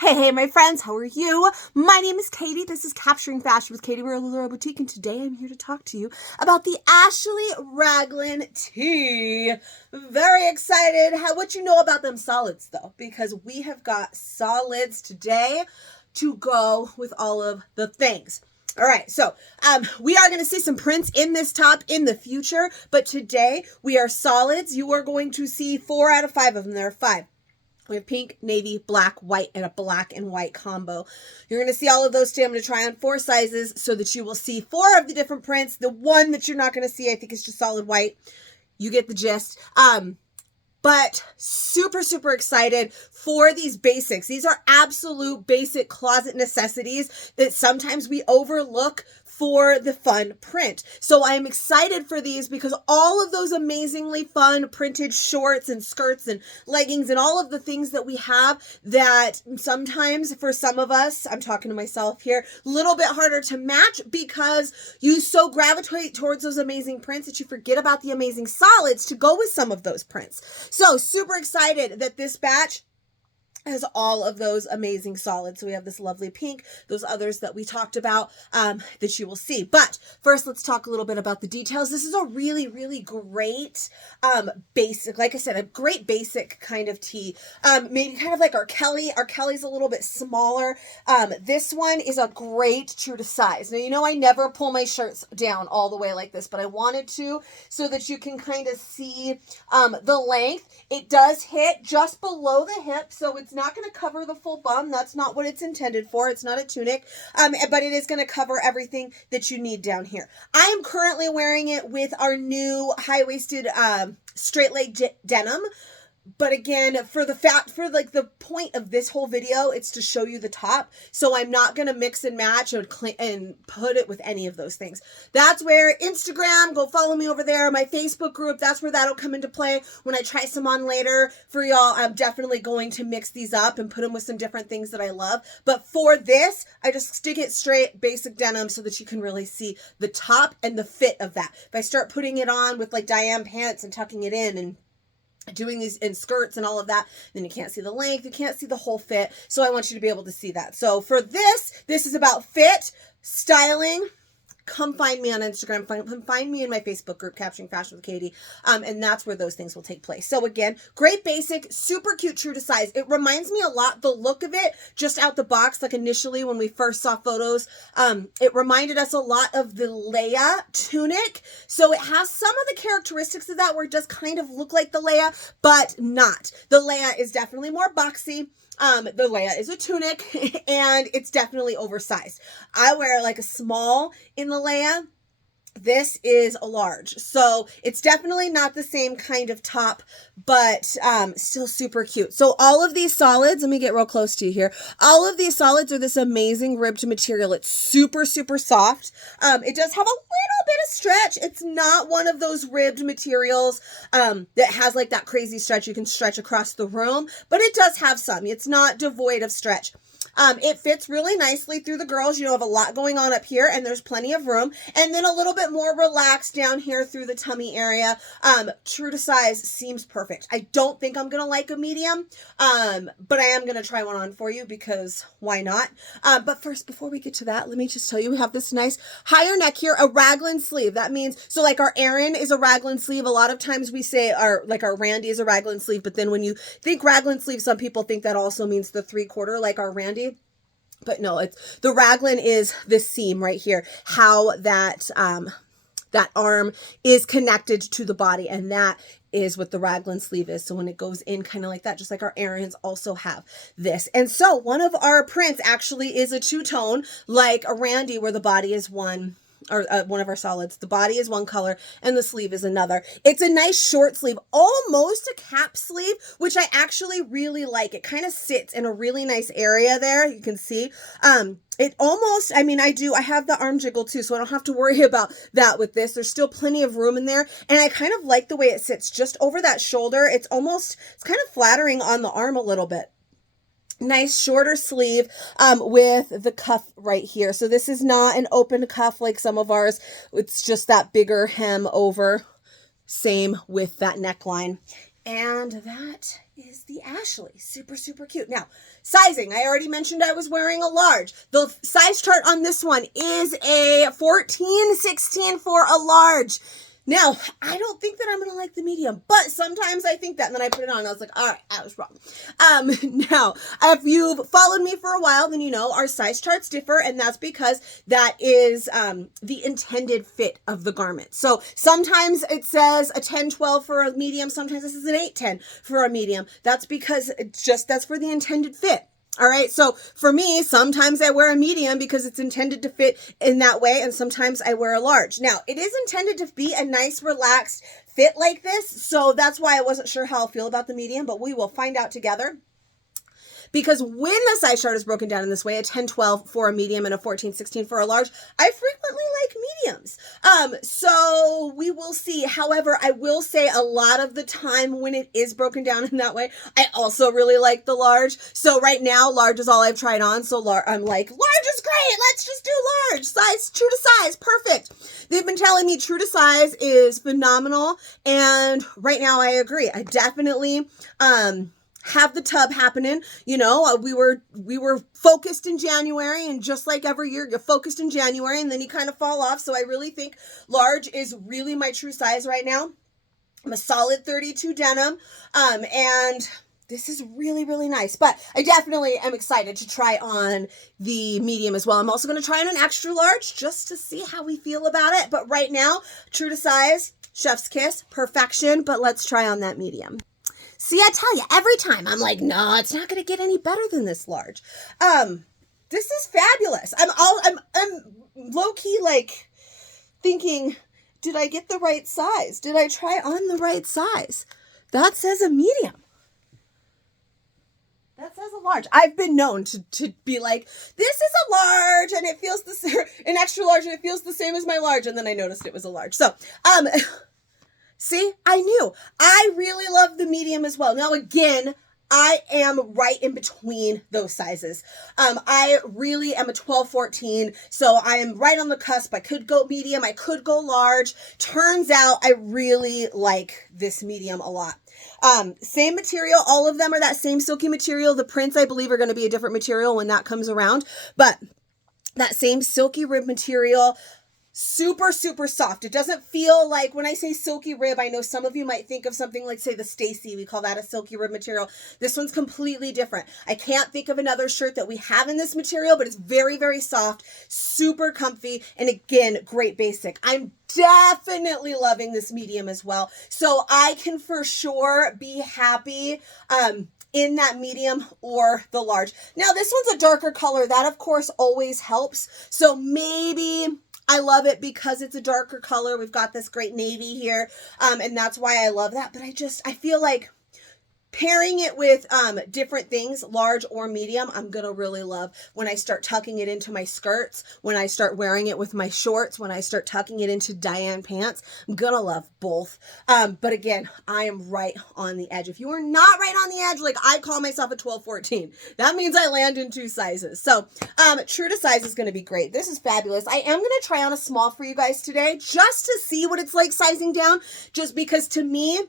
Hey, my friends, how are you? My name is Katie. This is Capturing Fashion with Katie. We're a Little Boutique, and today I'm here to talk to you about the Ashley Raglan T. Very excited. What you know about them solids, though, because we have got solids today to go with all of the things. All right, so we are going to see some prints in this top in the future, but today we are solids. You are going to see 4 out of 5 of them. There are 5. We have pink, navy, black, white, and a black and white combo. You're going to see all of those today. I'm going to try on 4 sizes so that you will see 4 of the different prints. The one that you're not going to see, I think, is just solid white. You get the gist. But super, super excited for these basics. These are absolute basic closet necessities that sometimes we overlook for the fun print. So I'm excited for these because all of those amazingly fun printed shorts and skirts and leggings and all of the things that we have that sometimes for some of us, I'm talking to myself here, a little bit harder to match because you so gravitate towards those amazing prints that you forget about the amazing solids to go with some of those prints. So super excited that this batch has all of those amazing solids. So we have this lovely pink, those others that we talked about that you will see. But first, let's talk a little bit about the details. This is a really, really great basic, like I said, a great basic kind of tee. Maybe kind of like our Kelly. Our Kelly's a little bit smaller. This one is a great true to size. Now, you know I never pull my shirts down all the way like this, but I wanted to so that you can kind of see the length. It does hit just below the hip, so it's not going to cover the full bum. That's not what it's intended for. It's not a tunic, but it is going to cover everything that you need down here. I am currently wearing it with our new high-waisted straight leg denim. But again, for the point of this whole video, it's to show you the top. So I'm not going to mix and match and put it with any of those things. That's where Instagram, go follow me over there. My Facebook group, that's where that'll come into play. When I try some on later for y'all, I'm definitely going to mix these up and put them with some different things that I love. But for this, I just stick it straight, basic denim, so that you can really see the top and the fit of that. If I start putting it on with like Diane pants and tucking it in and doing these in skirts and all of that, then you can't see the length, you can't see the whole fit. So I want you to be able to see that. So for this is about fit, styling. Come find me on Instagram. Find me in my Facebook group, Capturing Fashion with Katie. And that's where those things will take place. So again, great basic, super cute, true to size. It reminds me a lot, the look of it, just out the box, like initially when we first saw photos, it reminded us a lot of the Leia tunic. So it has some of the characteristics of that where it does kind of look like the Leia, but not. The Leia is definitely more boxy. The Leia is a tunic and it's definitely oversized. I wear like a small in the Leia. This is a large. So it's definitely not the same kind of top, but still super cute. So all of these solids, let me get real close to you here. All of these solids are this amazing ribbed material. It's super, super soft. It does have a little bit of stretch. It's not one of those ribbed materials that has like that crazy stretch you can stretch across the room, but it does have some. It's not devoid of stretch. It fits really nicely through the girls. You have a lot going on up here and there's plenty of room. And then a little bit more relaxed down here through the tummy area. True to size seems perfect. I don't think I'm going to like a medium, but I am going to try one on for you because why not? But first, before we get to that, let me just tell you, we have this nice higher neck here, a raglan sleeve. That means, so like our Erin is a raglan sleeve. A lot of times we say our Randy is a raglan sleeve, but then when you think raglan sleeve, some people think that also means the 3/4 like our Randy. But no, it's the raglan is this seam right here, how that that arm is connected to the body, and that is what the raglan sleeve is. So when it goes in kind of like that, just like our Erins also have this. And so one of our prints actually is a two-tone, like a Randy, where the body is one, or one of our solids. The body is one color and the sleeve is another. It's a nice short sleeve, almost a cap sleeve, which I actually really like. It kind of sits in a really nice area there. You can see, it almost, I mean, I have the arm jiggle too, so I don't have to worry about that with this. There's still plenty of room in there. And I kind of like the way it sits just over that shoulder. It's kind of flattering on the arm a little bit. Nice shorter sleeve with the cuff right here. So this is not an open cuff like some of ours. It's just that bigger hem over. Same with that neckline. And that is the Ashley. Super, super cute. Now, sizing. I already mentioned I was wearing a large. The size chart on this one is a 14-16 for a large. Now, I don't think that I'm going to like the medium, but sometimes I think that, and then I put it on, and I was like, all right, I was wrong. Now, if you've followed me for a while, then you know our size charts differ, and that's because that is the intended fit of the garment. So sometimes it says a 10-12 for a medium, sometimes this is an 8-10 for a medium. That's because that's for the intended fit. All right. So for me, sometimes I wear a medium because it's intended to fit in that way. And sometimes I wear a large. Now, it is intended to be a nice, relaxed fit like this. So that's why I wasn't sure how I'll feel about the medium, but we will find out together. Because when the size chart is broken down in this way, a 10-12 for a medium and a 14-16 for a large, I frequently like mediums. So we will see. However, I will say a lot of the time when it is broken down in that way, I also really like the large. So right now, large is all I've tried on. So I'm like, large is great. Let's just do large. Size, true to size. Perfect. They've been telling me true to size is phenomenal. And right now I agree. I definitely, have the tub happening. You know, we were focused in January, and just like every year, you're focused in January and then you kind of fall off. So I really think large is really my true size right now. I'm a solid 32 denim. And this is really, really nice, but I definitely am excited to try on the medium as well. I'm also going to try on an extra large just to see how we feel about it. But right now, true to size, chef's kiss, perfection, but let's try on that medium. See, I tell you, every time I'm like, no, it's not going to get any better than this large. This is fabulous. I'm low key like thinking, did I get the right size? Did I try on the right size? That says a medium. That says a large. I've been known to be like, this is a large and it feels an extra large and it feels the same as my large. And then I noticed it was a large. So, see, I knew. I really love the medium as well. Now, again, I am right in between those sizes. I really am a 12-14, so I am right on the cusp. I could go medium. I could go large. Turns out I really like this medium a lot. Same material. All of them are that same silky material. The prints, I believe, are going to be a different material when that comes around, but that same silky rib material. Super, super soft. It doesn't feel like, when I say silky rib, I know some of you might think of something like, say, the Stacy. We call that a silky rib material. This one's completely different. I can't think of another shirt that we have in this material, but it's very, very soft, super comfy, and again, great basic. I'm definitely loving this medium as well. So I can for sure be happy in that medium or the large. Now, this one's a darker color. That, of course, always helps. So maybe I love it because it's a darker color. We've got this great navy here, and that's why I love that. But I feel like pairing it with different things, large or medium, I'm going to really love when I start tucking it into my skirts, when I start wearing it with my shorts, when I start tucking it into Diane pants. I'm going to love both. But again, I am right on the edge. If you are not right on the edge, like I call myself a 12-14, that means I land in two sizes. So true to size is going to be great. This is fabulous. I am going to try on a small for you guys today just to see what it's like sizing down, just because to me,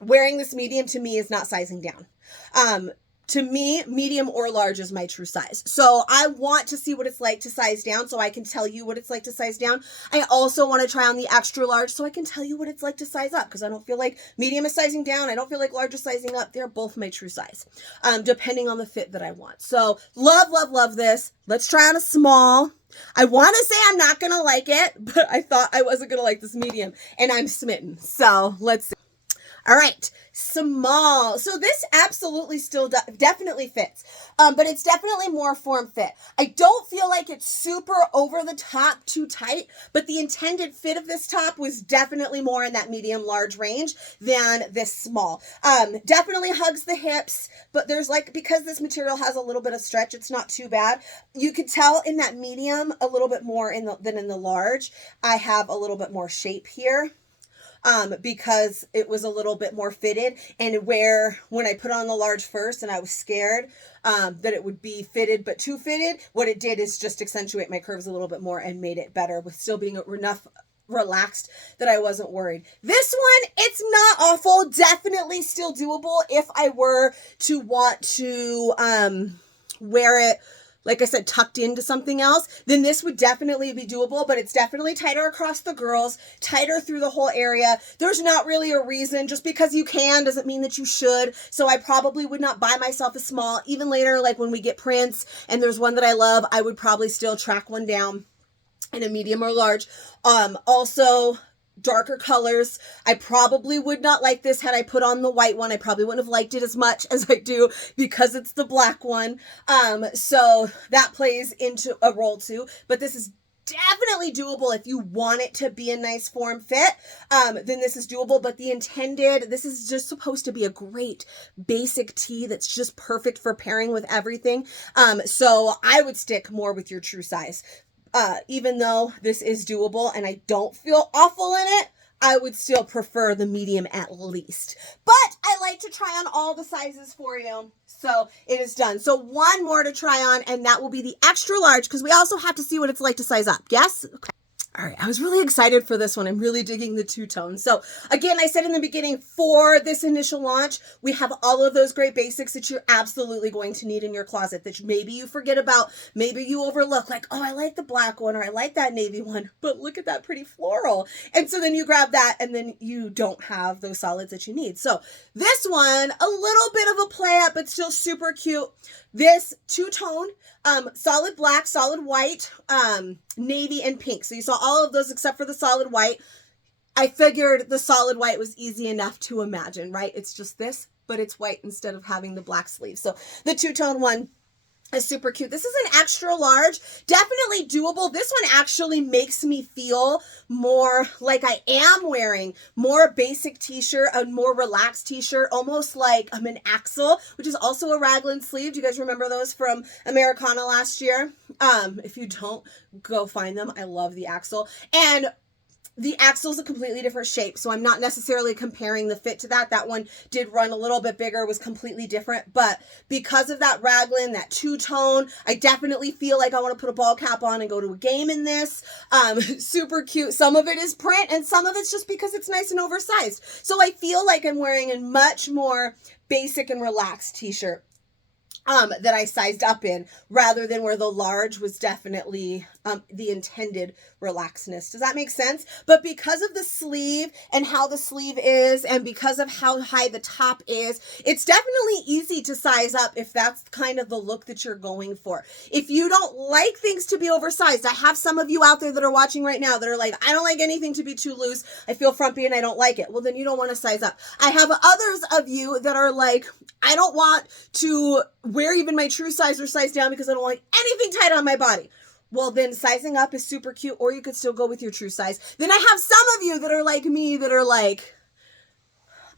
wearing this medium to me is not sizing down. To me, medium or large is my true size. So I want to see what it's like to size down so I can tell you what it's like to size down. I also want to try on the extra large so I can tell you what it's like to size up, because I don't feel like medium is sizing down. I don't feel like large is sizing up. They're both my true size, depending on the fit that I want. So love, love, love this. Let's try on a small. I want to say I'm not going to like it, but I thought I wasn't going to like this medium, and I'm smitten. So let's see. All right, small. So this absolutely still definitely fits, but it's definitely more form fit. I don't feel like it's super over the top too tight, but the intended fit of this top was definitely more in that medium large range than this small. Definitely hugs the hips, but there's because this material has a little bit of stretch, it's not too bad. You could tell in that medium a little bit more than in the large. I have a little bit more shape here. Because it was a little bit more fitted, and when I put on the large first and I was scared that it would be fitted but too fitted, what it did is just accentuate my curves a little bit more and made it better with still being enough relaxed that I wasn't worried. This one, it's not awful. Definitely still doable if I were to want to wear it, like I said, tucked into something else, then this would definitely be doable, but it's definitely tighter across the girls, tighter through the whole area. There's not really a reason. Just because you can doesn't mean that you should. So I probably would not buy myself a small. Even later, like when we get prints and there's one that I love, I would probably still track one down in a medium or large. Also, darker colors. I probably would not like this had I put on the white one. I probably wouldn't have liked it as much as I do because it's the black one. So that plays into a role too, but this is definitely doable if you want it to be a nice form fit. Then this is doable, but this is just supposed to be a great basic tee that's just perfect for pairing with everything. So I would stick more with your true size. Even though this is doable and I don't feel awful in it, I would still prefer the medium at least. But I like to try on all the sizes for you. So it is done. So one more to try on, and that will be the extra large, because we also have to see what it's like to size up. Yes? Okay. All right, I was really excited for this one. I'm really digging the two-tone. So again, I said in the beginning, for this initial launch, we have all of those great basics that you're absolutely going to need in your closet that maybe you forget about, maybe you overlook, like, oh, I like the black one, or I like that navy one, but look at that pretty floral. And so then you grab that, and then you don't have those solids that you need. So this one, a little bit of a play up, but still super cute. This two-tone, solid black, solid white, navy, and pink. So you saw all of those except for the solid white. I figured the solid white was easy enough to imagine, right? It's just this, but it's white instead of having the black sleeve. So the two-tone one is super cute. This is an extra large, definitely doable. This one actually makes me feel more like I am wearing more basic t-shirt, a more relaxed t-shirt, almost like I'm an Axel, which is also a raglan sleeve. Do you guys remember those from Americana last year? If you don't, go find them. I love the Axel. And the Axle's a completely different shape, so I'm not necessarily comparing the fit to that. That one did run a little bit bigger, was completely different, but because of that raglan, that two-tone, I definitely feel like I want to put a ball cap on and go to a game in this. Super cute. Some of it is print, and some of it's just because it's nice and oversized. So I feel like I'm wearing a much more basic and relaxed t-shirt that I sized up in, rather than where the large was definitely the intended relaxedness. Does that make sense? But because of the sleeve and how the sleeve is, and because of how high the top is, it's definitely easy to size up if that's kind of the look that you're going for. If you don't like things to be oversized, I have some of you out there that are watching right now that are like, I don't like anything to be too loose. I feel frumpy and I don't like it. Well, then you don't want to size up. I have others of you that are like, I don't want to wear even my true size or size down because I don't like anything tight on my body. Well, then sizing up is super cute, or you could still go with your true size. Then I have some of you that are like me that are like,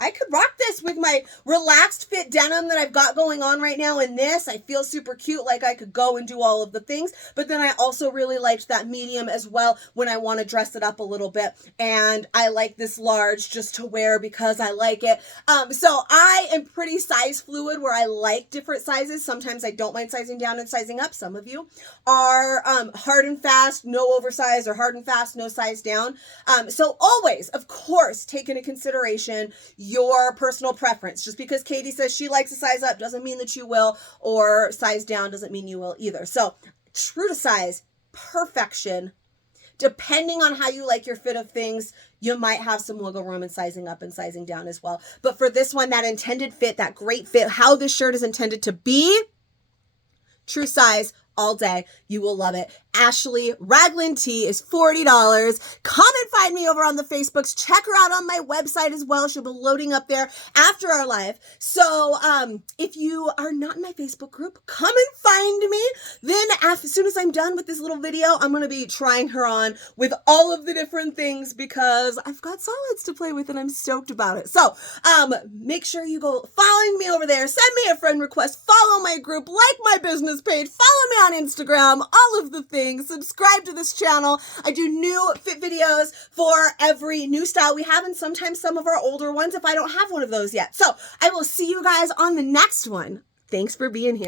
I could rock this with my relaxed fit denim that I've got going on right now in this. I feel super cute, like I could go and do all of the things. But then I also really liked that medium as well when I want to dress it up a little bit. And I like this large just to wear because I like it. So I am pretty size fluid where I like different sizes. Sometimes I don't mind sizing down and sizing up. Some of you are hard and fast, no oversized, or hard and fast, no size down. So always, of course, take into consideration your personal preference. Just because Katie says she likes a size up doesn't mean that you will, or size down doesn't mean you will either. So true to size, perfection. Depending on how you like your fit of things, you might have some wiggle room in sizing up and sizing down as well. But for this one, that intended fit, that great fit, how this shirt is intended to be, true size all day. You will love it. Ashley Raglan T is $40. Come and find me over on the Facebooks. Check her out on my website as well. She'll be loading up there after our live. So if you are not in my Facebook group, come and find me. Then as soon as I'm done with this little video, I'm going to be trying her on with all of the different things because I've got solids to play with and I'm stoked about it. So make sure you go following me over there. Send me a friend request. Follow my group. Like my business page. Follow me on Instagram. All of the things. Subscribe to this channel. I do new fit videos for every new style we have, and sometimes some of our older ones if I don't have one of those yet. So I will see you guys on the next one. Thanks for being here.